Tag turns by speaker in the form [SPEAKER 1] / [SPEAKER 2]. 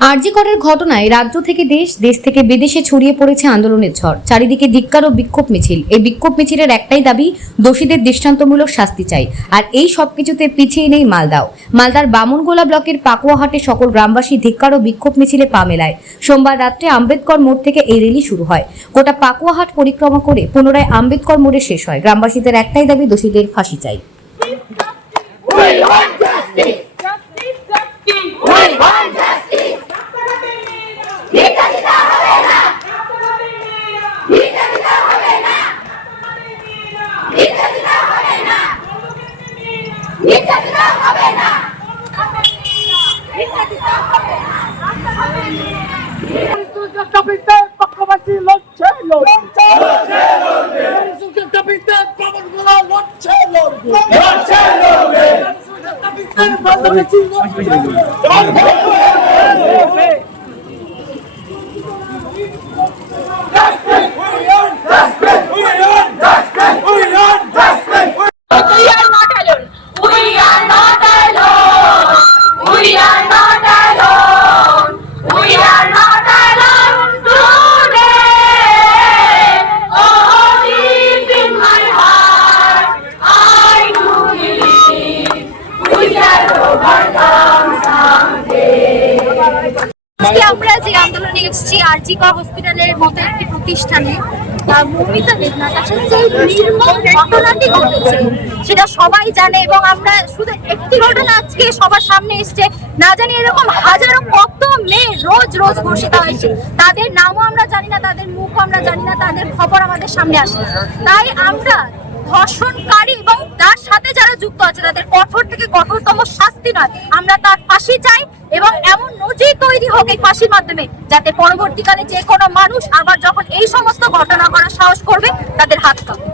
[SPEAKER 1] আরজিকরের ঘটনায় রাজ্য থেকে দেশ দেশ থেকে বিদেশে ছড়িয়ে পড়েছে আন্দোলনের ঝড়। চারিদিকে ধিক্কার ও বিক্ষোভ মিছিল। এই বিক্ষোভ মিছিলের একটাই দাবি দোষীদের দৃষ্টান্তমূলক শাস্তি চাই। আর এই সব কিছুতে পিছিয়ে নেই মালদাও। মালদার বামনগোলা ব্লকের পাকুয়াহাটে সকল গ্রামবাসী ধিক্কার ও বিক্ষোভ মিছিলে পা মেলায়। সোমবার রাত্রে আম্বেদকর মোড় থেকে এই র্যালি শুরু হয়। গোটা পাকুয়াহাট পরিক্রমা করে পুনরায় আম্বেদকর মোড়ে শেষ হয়। গ্রামবাসীদের একটাই দাবি দোষীদের ফাঁসি চাই।
[SPEAKER 2] We want. Justice,
[SPEAKER 3] লড়ছে
[SPEAKER 4] আমরা যে আন্দোলনে এসেছি, আরজিকর হসপিটালের মতো একটি প্রতিষ্ঠানে মৌমিতা দেবনাথ আসলে যে নির্মম ঘটনাটি ঘটেছে, সেটা সবাই জানে এবং আমরা শুধু একটি ঘটনা আজকে সবার সামনে এসছে, না জানি এরকম হাজারো কত মেয়ে রোজ রোজ ঘোষিত হয়েছে তাদের নামও আমরা জানি না, তাদের মুখও আমরা জানি না, তাদের খবর আমাদের সামনে আসে তাই আমরা ধর্ষণকারী এবং তার সাথে যারা যুক্ত আছে, তাদের কঠোর থেকে কঠোরতম শাস্তি নয়। আমরা তার ফাঁসি চাই এবং এমন নজির তৈরি হোক এই ফাঁসির মাধ্যমে, যাতে পরবর্তীকালে যে কোনো মানুষ আবার যখন এই সমস্ত ঘটনা করার সাহস করবে, তাদের হাত কাঁপবে